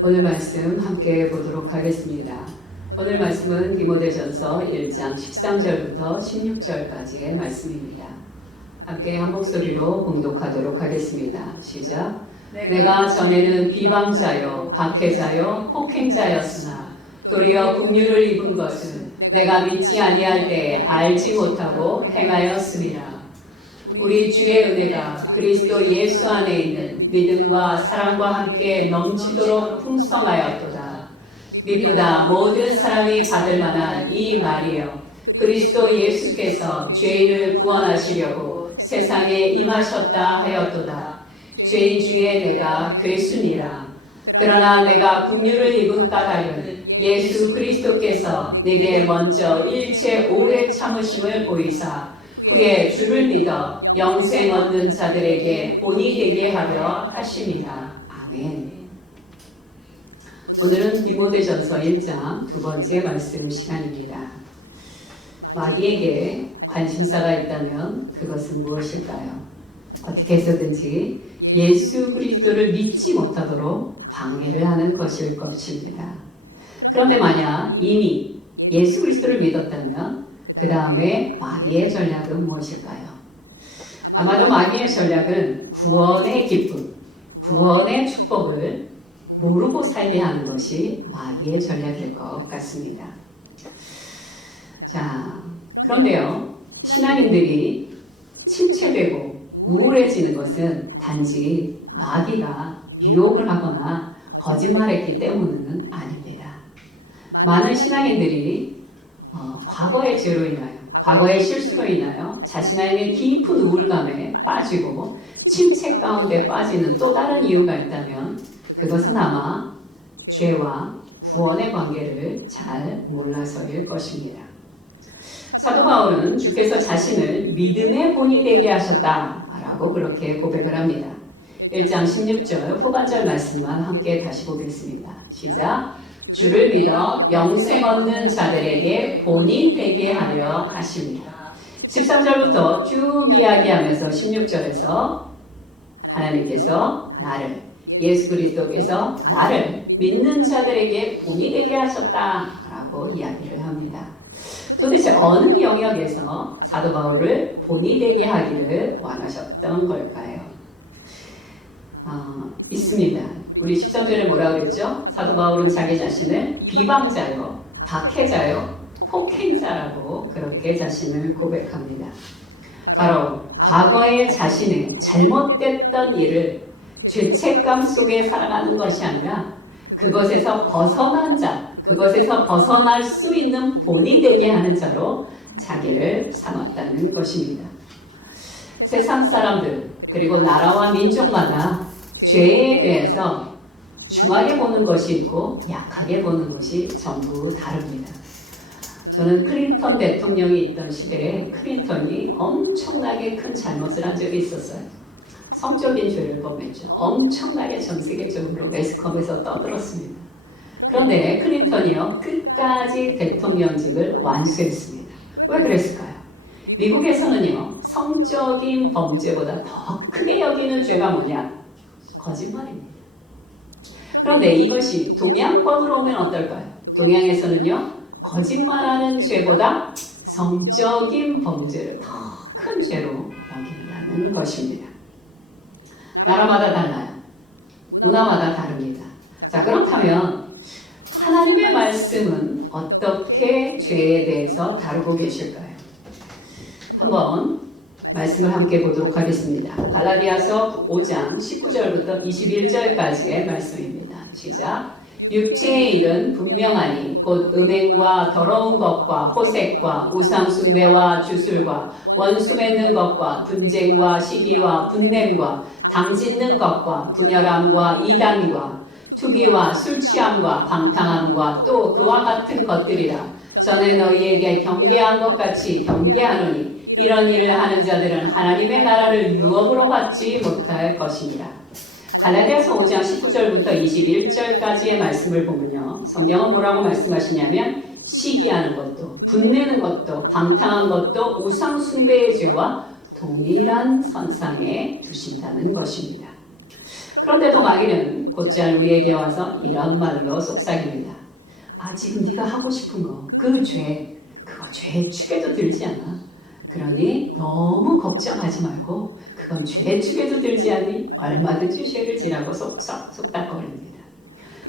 오늘 말씀 함께 보도록 하겠습니다. 오늘 말씀은 디모데전서 1장 13절부터 16절까지의 말씀입니다. 함께 한 목소리로 봉독하도록 하겠습니다. 시작. 내가 전에는 비방자요, 박해자요, 폭행자였으나 도리어 긍휼을 입은 것은 내가 믿지 아니할 때에 알지 못하고 행하였음이라. 우리 주의 은혜가 그리스도 예수 안에 있는 믿음과 사랑과 함께 넘치도록 풍성하였도다. 믿보다 모든 사람이 받을 만한 이 말이여, 그리스도 예수께서 죄인을 구원하시려고 세상에 임하셨다 하였도다. 죄인 중에 내가 괴순이라. 그러나 내가 긍휼을 입은 까닭은 예수 그리스도께서 내게 먼저 일체 오래 참으심을 보이사 후에 주를 믿어 영생 얻는 자들에게 본이 되게 하려 하심이라. 아멘. 오늘은 디모데전서 1장 두 번째 말씀 시간입니다. 마귀에게 관심사가 있다면 그것은 무엇일까요? 어떻게 해서든지 예수 그리스도를 믿지 못하도록 방해를 하는 것일 것입니다. 그런데 만약 이미 예수 그리스도를 믿었다면 그 다음에 마귀의 전략은 무엇일까요? 아마도 마귀의 전략은 구원의 기쁨, 구원의 축복을 모르고 살게 하는 것이 마귀의 전략일 것 같습니다. 자, 그런데요, 신앙인들이 침체되고 우울해지는 것은 단지 마귀가 유혹을 하거나 거짓말했기 때문은 아닙니다. 많은 신앙인들이 과거의 죄로 인하여, 과거의 실수로 인하여 자신 안에 깊은 우울감에 빠지고 침체 가운데 빠지는 또 다른 이유가 있다면 그것은 아마 죄와 구원의 관계를 잘 몰라서일 것입니다. 사도 바울은 주께서 자신을 믿음의 본이 되게 하셨다라고 그렇게 고백을 합니다. 1장 16절 후반절 말씀만 함께 다시 보겠습니다. 시작. 주를 믿어 영생 얻는 자들에게 본이 되게 하려 하십니다. 13절부터 쭉 이야기하면서 16절에서 하나님께서 나를, 예수 그리스도께서 나를 믿는 자들에게 본이 되게 하셨다라고 이야기를 합니다. 도대체 어느 영역에서 사도 바울을 본이 되게 하기를 원하셨던 걸까요? 있습니다. 우리 13절에 뭐라고 그랬죠? 사도 바울은 자기 자신을 비방자요, 박해자요, 폭행자라고 그렇게 자신을 고백합니다. 바로 과거의 자신의 잘못됐던 일을 죄책감 속에 살아가는 것이 아니라 그것에서 벗어난 자, 그것에서 벗어날 수 있는 본이 되게 하는 자로 자기를 삼았다는 것입니다. 세상 사람들, 그리고 나라와 민족마다 죄에 대해서 중하게 보는 것이 있고 약하게 보는 것이 전부 다릅니다. 저는 클린턴 대통령이 있던 시대에 클린턴이 엄청나게 큰 잘못을 한 적이 있었어요. 성적인 죄를 범했죠. 엄청나게 전 세계적으로 매스컴에서 떠들었습니다. 그런데 클린턴이요, 끝까지 대통령직을 완수했습니다. 왜 그랬을까요? 미국에서는요, 성적인 범죄보다 더 크게 여기는 죄가 뭐냐? 거짓말입니다. 그런데 이것이 동양권으로 오면 어떨까요? 동양에서는요, 거짓말하는 죄보다 성적인 범죄를 더 큰 죄로 여긴다는 것입니다. 나라마다 달라요. 문화마다 다릅니다. 자, 그렇다면 하나님의 말씀은 어떻게 죄에 대해서 다루고 계실까요? 한번 말씀을 함께 보도록 하겠습니다. 갈라디아서 5장 19절부터 21절까지의 말씀입니다. 시작. 육체의 일은 분명하니 곧 음행과 더러운 것과 호색과 우상숭배와 주술과 원수 맺는 것과 분쟁과 시기와 분냄과 당짓는 것과 분열함과 이단과 투기와 술취함과 방탕함과 또 그와 같은 것들이라. 전에 너희에게 경계한 것 같이 경계하노니 이런 일을 하는 자들은 하나님의 나라를 유업으로 받지 못할 것입니다. 갈라디아서 5장 19절부터 21절까지의 말씀을 보면요, 성경은 뭐라고 말씀하시냐면 시기하는 것도, 분내는 것도, 방탕한 것도 우상 숭배의 죄와 동일한 선상에 두신다는 것입니다. 그런데도 마귀는 곧잘 우리에게 와서 이런 말로 속삭입니다. 아, 지금 네가 하고 싶은 거, 그 죄, 그거 죄의 축에도 들지 않아. 그러니 너무 걱정하지 말고 그건 죄의 축에도 들지 않니 얼마든지 죄를 지라고 속닥거립니다.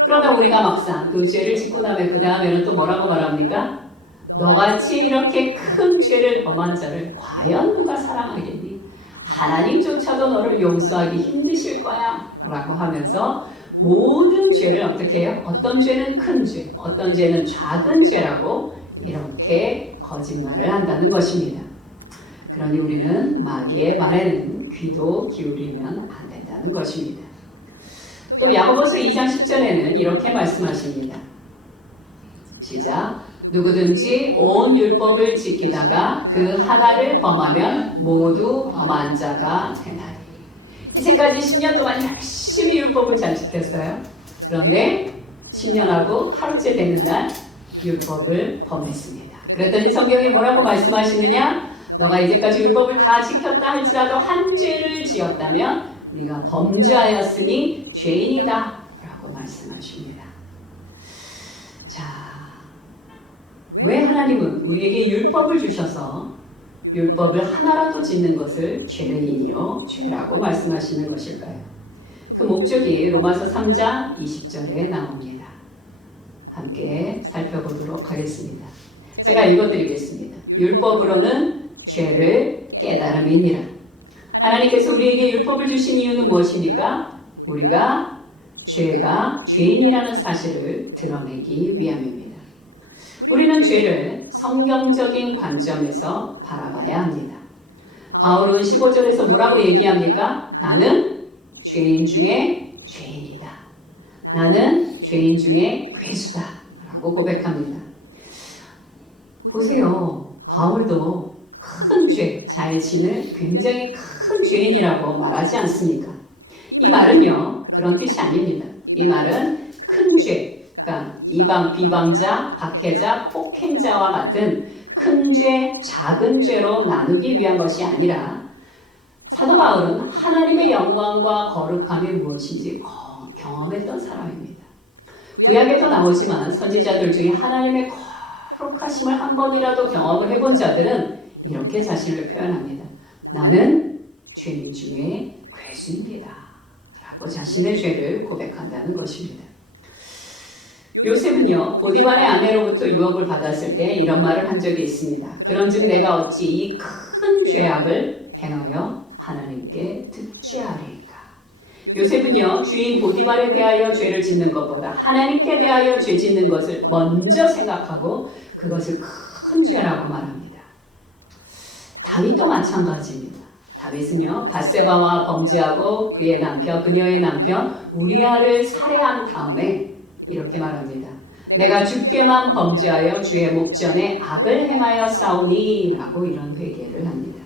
그러다 우리가 막상 그 죄를 짓고 나면 그 다음에는 또 뭐라고 말합니까? 너같이 이렇게 큰 죄를 범한 자를 과연 누가 사랑하겠니? 하나님조차도 너를 용서하기 힘드실 거야 라고 하면서 모든 죄를 어떻게 해요? 어떤 죄는 큰 죄, 어떤 죄는 작은 죄라고 이렇게 거짓말을 한다는 것입니다. 그러니 우리는 마귀의 말에는 귀도 기울이면 안 된다는 것입니다. 또 야고보서 2장 10절에는 이렇게 말씀하십니다. 시작. 누구든지 온 율법을 지키다가 그 하나를 범하면 모두 범한 자가 되나니. 이제까지 10년 동안 열심히 율법을 잘 지켰어요. 그런데 10년하고 하루째 되는 날 율법을 범했습니다. 그랬더니 성경이 뭐라고 말씀하시느냐? 너가 이제까지 율법을 다 지켰다 할지라도 한 죄를 지었다면 네가 범죄하였으니 죄인이다 라고 말씀하십니다. 자, 왜 하나님은 우리에게 율법을 주셔서 율법을 하나라도 짓는 것을 죄인이요 죄라고 말씀하시는 것일까요? 그 목적이 로마서 3장 20절에 나옵니다. 함께 살펴보도록 하겠습니다. 제가 읽어드리겠습니다. 율법으로는 죄를 깨달음이니라. 하나님께서 우리에게 율법을 주신 이유는 무엇입니까? 우리가 죄가 죄인이라는 사실을 드러내기 위함입니다. 우리는 죄를 성경적인 관점에서 바라봐야 합니다. 바울은 15절에서 뭐라고 얘기합니까? 나는 죄인 중에 죄인이다. 나는 죄인 중에 괴수다. 라고 고백합니다. 보세요. 바울도 큰 죄, 자신을 굉장히 큰 죄인이라고 말하지 않습니까? 이 말은요, 그런 뜻이 아닙니다. 이 말은 큰 죄, 그러니까 이방, 비방자, 박해자, 폭행자와 같은 큰 죄, 작은 죄로 나누기 위한 것이 아니라 사도 바울은 하나님의 영광과 거룩함이 무엇인지 경험했던 사람입니다. 구약에도 나오지만 선지자들 중에 하나님의 거룩하심을 한 번이라도 경험을 해본 자들은 이렇게 자신을 표현합니다. 나는 죄인 중에 괴수입니다. 라고 자신의 죄를 고백한다는 것입니다. 요셉은요, 보디발의 아내로부터 유업을 받았을 때 이런 말을 한 적이 있습니다. 그런즉 내가 어찌 이 큰 죄악을 행하여 하나님께 득죄하리까. 요셉은요, 주인 보디발에 대하여 죄를 짓는 것보다 하나님께 대하여 죄 짓는 것을 먼저 생각하고 그것을 큰 죄라고 말합니다. 다윗도 마찬가지입니다. 다윗은요, 밧세바와 범죄하고 그녀의 남편 우리아를 살해한 다음에 이렇게 말합니다. 내가 주께만 범죄하여 주의 목전에 악을 행하여 싸우니 라고 이런 회개를 합니다.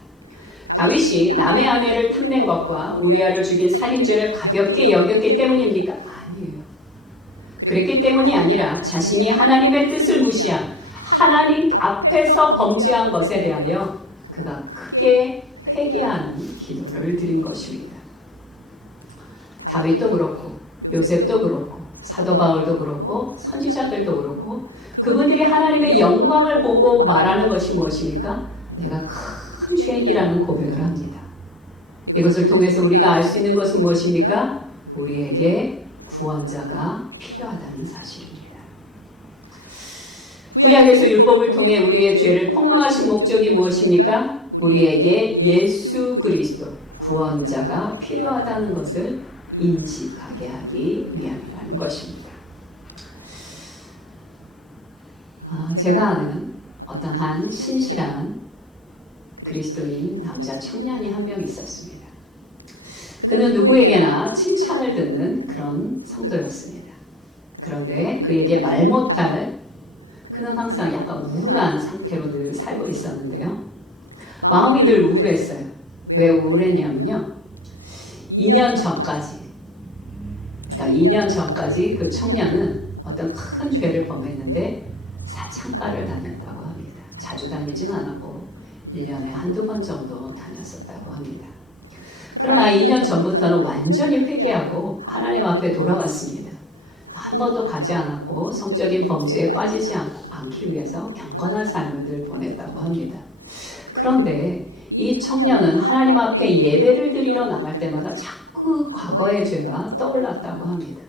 다윗이 남의 아내를 탐낸 것과 우리아를 죽인 살인죄를 가볍게 여겼기 때문입니까? 아니에요. 그랬기 때문이 아니라 자신이 하나님의 뜻을 무시한 하나님 앞에서 범죄한 것에 대하여 그가 크게 회개하는 기도를 드린 것입니다. 다윗도 그렇고 요셉도 그렇고 사도 바울도 그렇고 선지자들도 그렇고 그분들이 하나님의 영광을 보고 말하는 것이 무엇입니까? 내가 큰 죄인이라는 고백을 합니다. 이것을 통해서 우리가 알 수 있는 것은 무엇입니까? 우리에게 구원자가 필요하다는 사실입니다. 구약에서 율법을 통해 우리의 죄를 폭로하신 목적이 무엇입니까? 우리에게 예수 그리스도 구원자가 필요하다는 것을 인식하게 하기 위함이라는 것입니다. 제가 아는 어떤 한 신실한 그리스도인 남자 청년이 한 명 있었습니다. 그는 누구에게나 칭찬을 듣는 그런 성도였습니다. 그런데 그에게 말 못할 그는 항상 약간 우울한 상태로 늘 살고 있었는데요. 마음이 늘 우울했어요. 왜 우울했냐면요. 2년 전까지 그 청년은 어떤 큰 죄를 범했는데 사창가를 다녔다고 합니다. 자주 다니진 않았고 1년에 한두 번 정도 다녔었다고 합니다. 그러나 2년 전부터는 완전히 회개하고 하나님 앞에 돌아왔습니다. 한 번도 가지 않았고 성적인 범죄에 빠지지 않기 위해서 경건한 삶을 늘 보냈다고 합니다. 그런데 이 청년은 하나님 앞에 예배를 드리러 나갈 때마다 자꾸 과거의 죄가 떠올랐다고 합니다.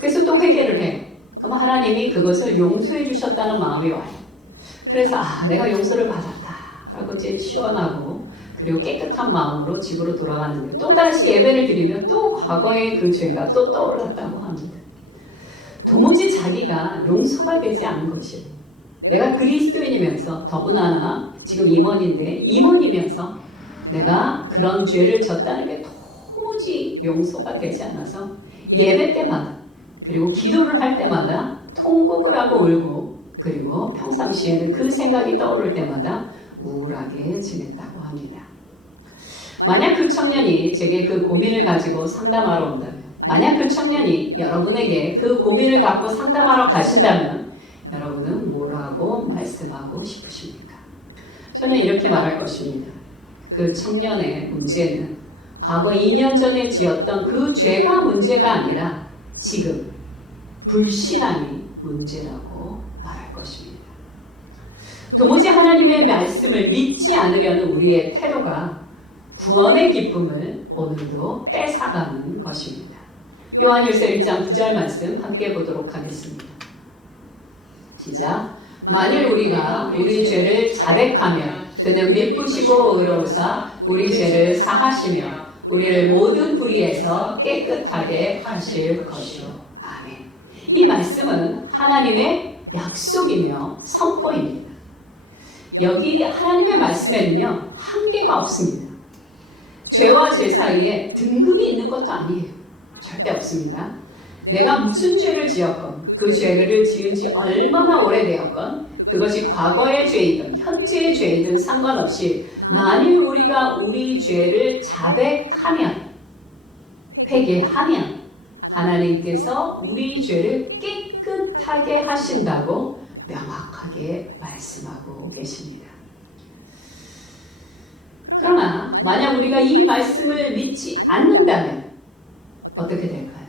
그래서 또 회개를 해요. 그럼 하나님이 그것을 용서해 주셨다는 마음이 와요. 그래서 내가 용서를 받았다 하고 이제 시원하고 그리고 깨끗한 마음으로 집으로 돌아가는데 또다시 예배를 드리면 또 과거의 그 죄가 또 떠올랐다고 합니다. 도무지 자기가 용서가 되지 않은 것이에요. 내가 그리스도인이면서 더구나 지금 임원이면서 내가 그런 죄를 졌다는 게 도무지 용서가 되지 않아서 예배 때마다 그리고 기도를 할 때마다 통곡을 하고 울고 그리고 평상시에는 그 생각이 떠오를 때마다 우울하게 지냈다고 합니다. 만약 그 청년이 제게 그 고민을 가지고 상담하러 온다면, 만약 그 청년이 여러분에게 그 고민을 갖고 상담하러 가신다면 여러분은 뭐라고 말씀하고 싶으십니까? 저는 이렇게 말할 것입니다. 그 청년의 문제는 과거 2년 전에 지었던 그 죄가 문제가 아니라 지금 불신앙이 문제라고 말할 것입니다. 도무지 하나님의 말씀을 믿지 않으려는 우리의 태도가 구원의 기쁨을 오늘도 뺏어가는 것입니다. 요한일서 1장 9절 말씀 함께 보도록 하겠습니다. 시작. 만일 우리가 우리 죄를 자백하며 그는 미쁘시고 의로우사 우리 죄를 사하시며 우리를 모든 불의에서 깨끗하게 하실 것이요. 아멘. 이 말씀은 하나님의 약속이며 선포입니다. 여기 하나님의 말씀에는요 한계가 없습니다. 죄와 죄 사이에 등급이 있는 것도 아니에요. 절대 없습니다. 내가 무슨 죄를 지었건 그 죄를 지은 지 얼마나 오래되었건 그것이 과거의 죄이든 현재의 죄이든 상관없이 만일 우리가 우리 죄를 자백하면 회개하면 하나님께서 우리 죄를 깨끗하게 하신다고 명확하게 말씀하고 계십니다. 그러나 만약 우리가 이 말씀을 믿지 않는다면 어떻게 될까요?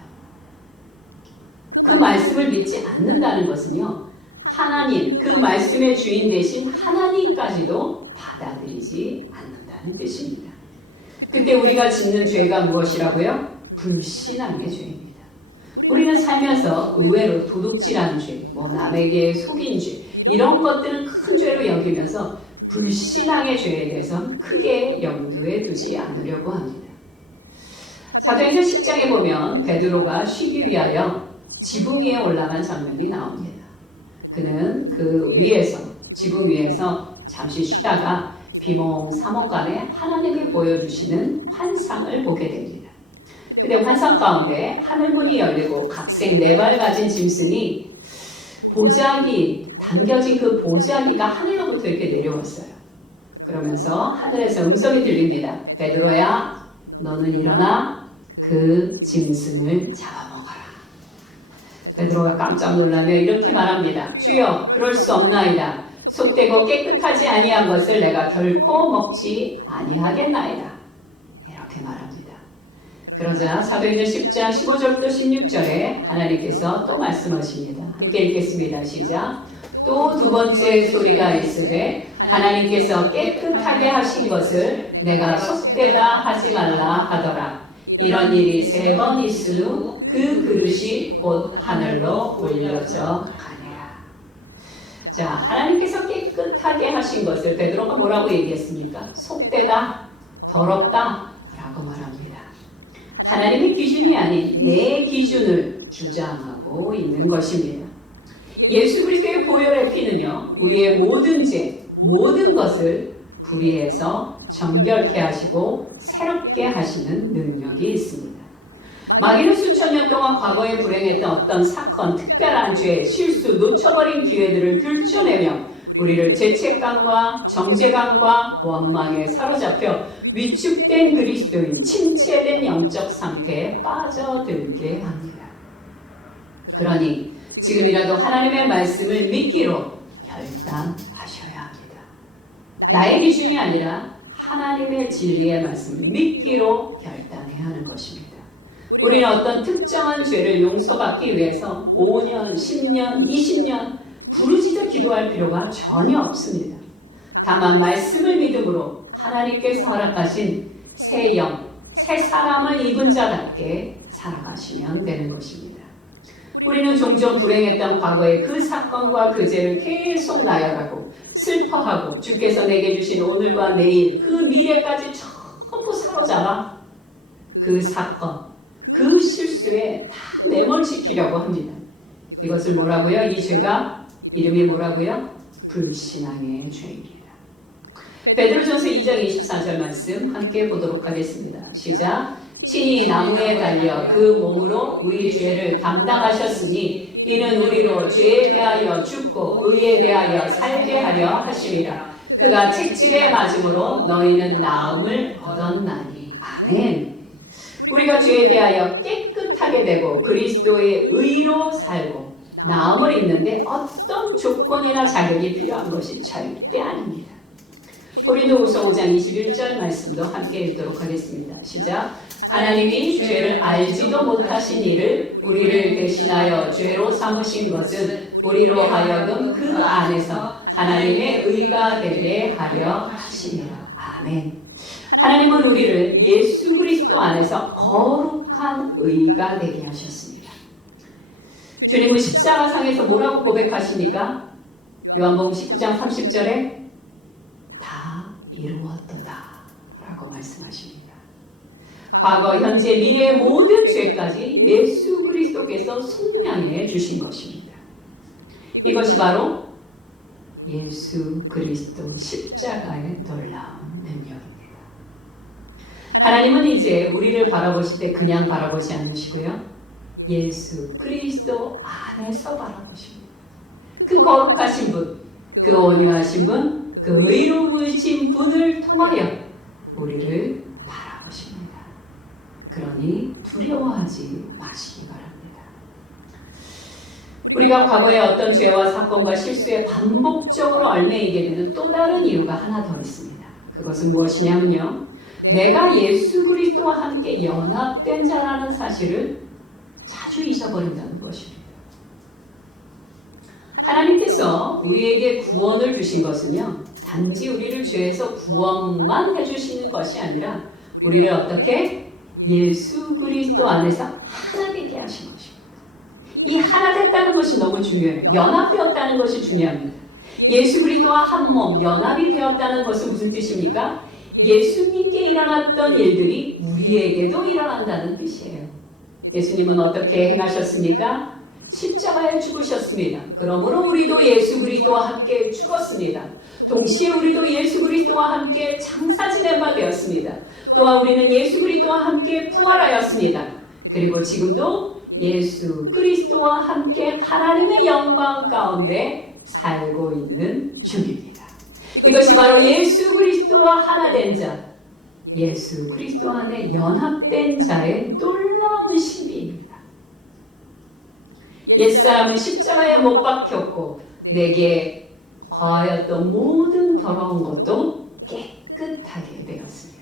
그 말씀을 믿지 않는다는 것은요, 하나님, 그 말씀의 주인 되신 하나님까지도 받아들이지 않는다는 뜻입니다. 그때 우리가 짓는 죄가 무엇이라고요? 불신앙의 죄입니다. 우리는 살면서 의외로 도둑질하는 죄, 남에게 속인 죄, 이런 것들은 큰 죄로 여기면서 불신앙의 죄에 대해서는 크게 염두에 두지 않으려고 합니다. 사도행전 10장에 보면 베드로가 쉬기 위하여 지붕 위에 올라간 장면이 나옵니다. 그는 그 위에서, 지붕 위에서 잠시 쉬다가 비몽사몽간에 하나님이 보여주시는 환상을 보게 됩니다. 근데 환상 가운데 하늘문이 열리고 각색 4발 가진 짐승이 보자기, 담겨진 그 보자기가 하늘로부터 이렇게 내려왔어요. 그러면서 하늘에서 음성이 들립니다. 베드로야, 너는 일어나 그 짐승을 잡아먹어라. 베드로가 깜짝 놀라며 이렇게 말합니다. 주여, 그럴 수 없나이다. 속되고 깨끗하지 아니한 것을 내가 결코 먹지 아니하겠나이다. 이렇게 말합니다. 그러자 사도행전 10장 15절부터 16절에 하나님께서 또 말씀하십니다. 함께 읽겠습니다. 시작. 또 두 번째 소리가 있으되 하나님께서 깨끗하게 하신 것을 내가 속되다 하지 말라 하더라. 이런 일이 3번 있은 후 그 그릇이 곧 하늘로 올려져 가니라. 자, 하나님께서 깨끗하게 하신 것을 베드로가 뭐라고 얘기했습니까? 속되다, 더럽다 라고 말합니다. 하나님의 기준이 아닌 내 기준을 주장하고 있는 것입니다. 예수 그리스도의 보혈의 피는요, 우리의 모든 죄, 모든 것을 불의해서 정결케 하시고 새롭게 하시는 능력이 있습니다. 마귀는 수천 년 동안 과거에 불행했던 어떤 사건, 특별한 죄, 실수, 놓쳐버린 기회들을 들춰내며 우리를 죄책감과 정죄감과 원망에 사로잡혀 위축된 그리스도인, 침체된 영적 상태에 빠져들게 합니다. 그러니 지금이라도 하나님의 말씀을 믿기로 결단하셔야 합니다. 나의 기준이 아니라 하나님의 진리의 말씀을 믿기로 결단해야 하는 것입니다. 우리는 어떤 특정한 죄를 용서받기 위해서 5년, 10년, 20년 부르짖어 기도할 필요가 전혀 없습니다. 다만 말씀을 믿음으로 하나님께서 허락하신 새 영, 새 사람을 입은 자답게 살아가시면 되는 것입니다. 우리는 종종 불행했던 과거의 그 사건과 그 죄를 계속 나열하고 슬퍼하고 주께서 내게 주신 오늘과 내일 그 미래까지 전부 사로잡아 그 사건, 그 실수에 다 매몰시키려고 합니다. 이것을 뭐라고요? 이 죄가 이름이 뭐라고요? 불신앙의 죄입니다. 베드로전서 2장 24절 말씀 함께 보도록 하겠습니다. 시작. 친히 나무에 달려 그 몸으로 우리 죄를 담당하셨으니 이는 우리로 죄에 대하여 죽고 의에 대하여 살게 하려 하심이라. 그가 채찍에 맞음으로 너희는 나음을 얻었나니. 아멘. 우리가 죄에 대하여 깨끗하게 되고 그리스도의 의로 살고 나음을 입는데 어떤 조건이나 자격이 필요한 것이 절대 아닙니다. 고린도후서 5장 21절 말씀도 함께 읽도록 하겠습니다. 시작. 하나님이 죄를 알지도 못하신 이를 우리를 대신하여 죄로 삼으신 것은 우리로 하여금 그 안에서 하나님의 의가 되게 하려 하심이라. 아멘. 하나님은 우리를 예수 그리스도 안에서 거룩한 의가 되게 하셨습니다. 주님은 십자가상에서 뭐라고 고백하십니까? 요한복음 19장 30절에 다 이루었도다 라고 말씀하십니다. 과거, 현재, 미래의 모든 죄까지 예수 그리스도께서 속량해 주신 것입니다. 이것이 바로 예수 그리스도 십자가의 놀라운 능력입니다. 하나님은 이제 우리를 바라보실 때 그냥 바라보지 않으시고요. 예수 그리스도 안에서 바라보십니다. 그 거룩하신 분, 그 온유하신 분, 그 의로우신 분을 통하여 우리를 바라보십니다. 그러니 두려워하지 마시기 바랍니다. 우리가 과거의 어떤 죄와 사건과 실수에 반복적으로 얽매이게 되는 또 다른 이유가 하나 더 있습니다. 그것은 무엇이냐면요. 내가 예수 그리스도와 함께 연합된 자라는 사실을 자주 잊어버린다는 것입니다. 하나님께서 우리에게 구원을 주신 것은요. 단지 우리를 죄에서 구원만 해주시는 것이 아니라 우리를 어떻게 예수 그리스도 안에서 하나 되게 하신 것입니다. 이 하나 됐다는 것이 너무 중요해요. 연합되었다는 것이 중요합니다. 예수 그리스도와 한 몸, 연합이 되었다는 것은 무슨 뜻입니까? 예수님께 일어났던 일들이 우리에게도 일어난다는 뜻이에요. 예수님은 어떻게 행하셨습니까? 십자가에 죽으셨습니다. 그러므로 우리도 예수 그리스도와 함께 죽었습니다. 동시에 우리도 예수 그리스도와 함께 장사 지낸 바 되었습니다. 또한 우리는 예수 그리스도와 함께 부활하였습니다. 그리고 지금도 예수 그리스도와 함께 하나님의 영광 가운데 살고 있는 중입니다. 이것이 바로 예수 그리스도와 하나 된 자, 예수 그리스도 안에 연합된 자의 놀라운 신비입니다. 옛사람은 십자가에 못 박혔고 내게 거하였던 모든 더러운 것도 깨끗하게 되었습니다.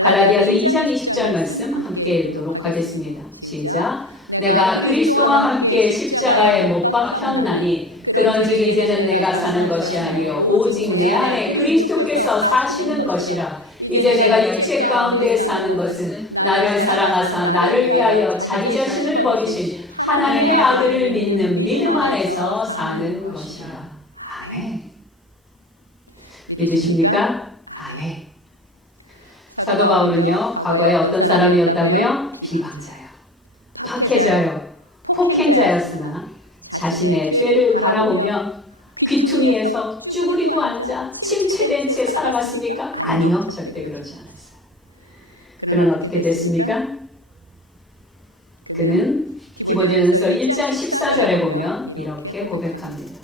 갈라디아서 2장 20절 말씀 함께 읽도록 하겠습니다. 시작. 내가 그리스도와 함께 십자가에 못 박혔나니 그런즉 이제는 내가 사는 것이 아니요 오직 내 안에 그리스도께서 사시는 것이라. 이제 내가 육체 가운데 사는 것은 나를 사랑하사 나를 위하여 자기 자신을 버리신 하나님의 아들을 믿는 믿음 안에서 사는 것이라. 아멘. 믿으십니까? 아멘. 사도 바울은요, 과거에 어떤 사람이었다고요? 비방자요, 박해자요, 폭행자였으나 자신의 죄를 바라보며 귀퉁이에서 쭈그리고 앉아 침체된 채 살아갔습니까? 아니요, 절대 그러지 않았어요. 그는 어떻게 됐습니까? 그는 디모데전서 1장 14절에 보면 이렇게 고백합니다.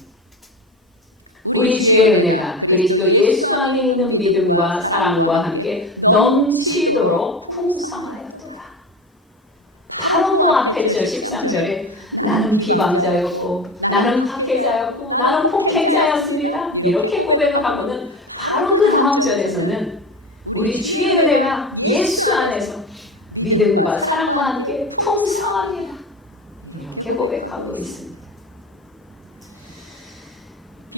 우리 주의 은혜가 그리스도 예수 안에 있는 믿음과 사랑과 함께 넘치도록 풍성하였도다. 바로 그 앞에 절 13절에 나는 비방자였고 나는 박해자였고 나는 폭행자였습니다. 이렇게 고백을 하고는 바로 그 다음 절에서는 우리 주의 은혜가 예수 안에서 믿음과 사랑과 함께 풍성합니다. 이렇게 고백하고 있습니다.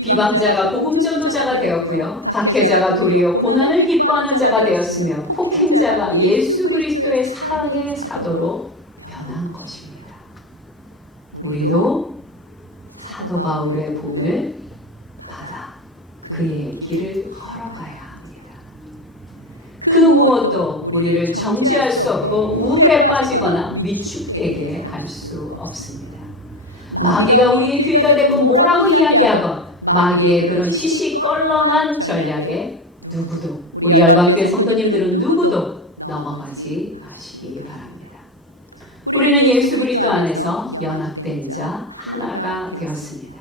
비방자가 복음 전도자가 되었고요. 박해자가 도리어 고난을 기뻐하는 자가 되었으며 폭행자가 예수 그리스도의 사랑의 사도로 변한 것입니다. 우리도 사도 바울의 복을 받아 그의 길을 걸어가야 합니다. 그 무엇도 우리를 정죄할 수 없고 우울에 빠지거나 위축되게 할 수 없습니다. 마귀가 우리의 귀에다 대고 뭐라고 이야기하건 마귀의 그런 시시껄렁한 전략에 누구도, 우리 열방교회 성도님들은 누구도 넘어가지 마시기 바랍니다. 우리는 예수 그리스도 안에서 연합된 자 하나가 되었습니다.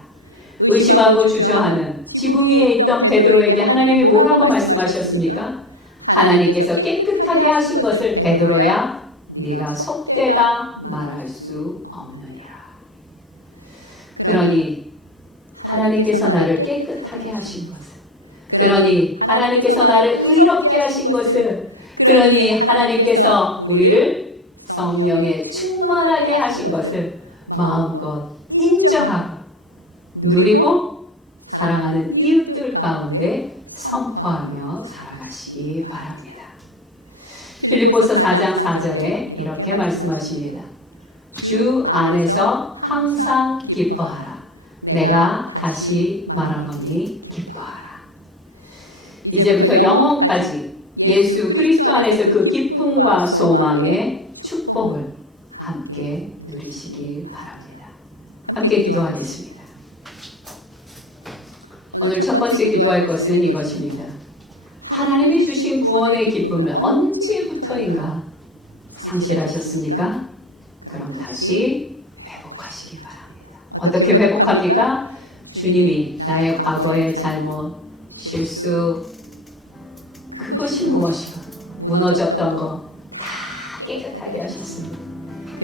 의심하고 주저하는 지붕 위에 있던 베드로에게 하나님이 뭐라고 말씀하셨습니까? 하나님께서 깨끗하게 하신 것을 베드로야 네가 속되다 말할 수 없느니라. 그러니 하나님께서 나를 깨끗하게 하신 것을, 그러니 하나님께서 나를 의롭게 하신 것을, 그러니 하나님께서 우리를 성령에 충만하게 하신 것을 마음껏 인정하고 누리고 사랑하는 이웃들 가운데 선포하며 살아가시기 바랍니다. 빌립보서 4장 4절에 이렇게 말씀하십니다. 주 안에서 항상 기뻐하라. 내가 다시 말하노니 기뻐하라. 이제부터 영원까지 예수 그리스도 안에서 그 기쁨과 소망의 축복을 함께 누리시기 바랍니다. 함께 기도하겠습니다. 오늘 첫 번째 기도할 것은 이것입니다. 하나님이 주신 구원의 기쁨을 언제부터인가 상실하셨습니까? 그럼 다시 회복하시기 바랍니다. 어떻게 회복합니까? 주님이 나의 과거의 잘못, 실수, 그것이 무엇이건 무너졌던 거 다 깨끗하게 하셨습니다.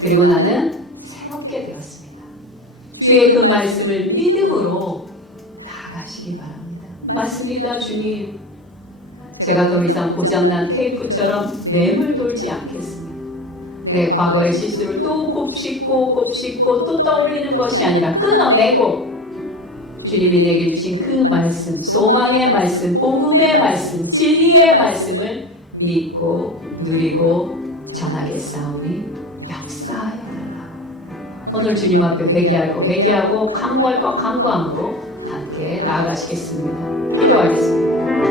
그리고 나는 새롭게 되었습니다. 주의 그 말씀을 믿음으로 나아가시기 바랍니다. 맞습니다, 주님. 제가 더 이상 고장난 테이프처럼 매물 돌지 않겠습니다. 내 과거의 실수를 또 곱씹고 또 떠올리는 것이 아니라 끊어내고 주님이 내게 주신 그 말씀, 소망의 말씀, 복음의 말씀, 진리의 말씀을 믿고 누리고 전하겠사오니 역사하여 달라. 오늘 주님 앞에 회개할 거 회개하고 간구할 거 간구하고 함께 나아가시겠습니다. 기도하겠습니다.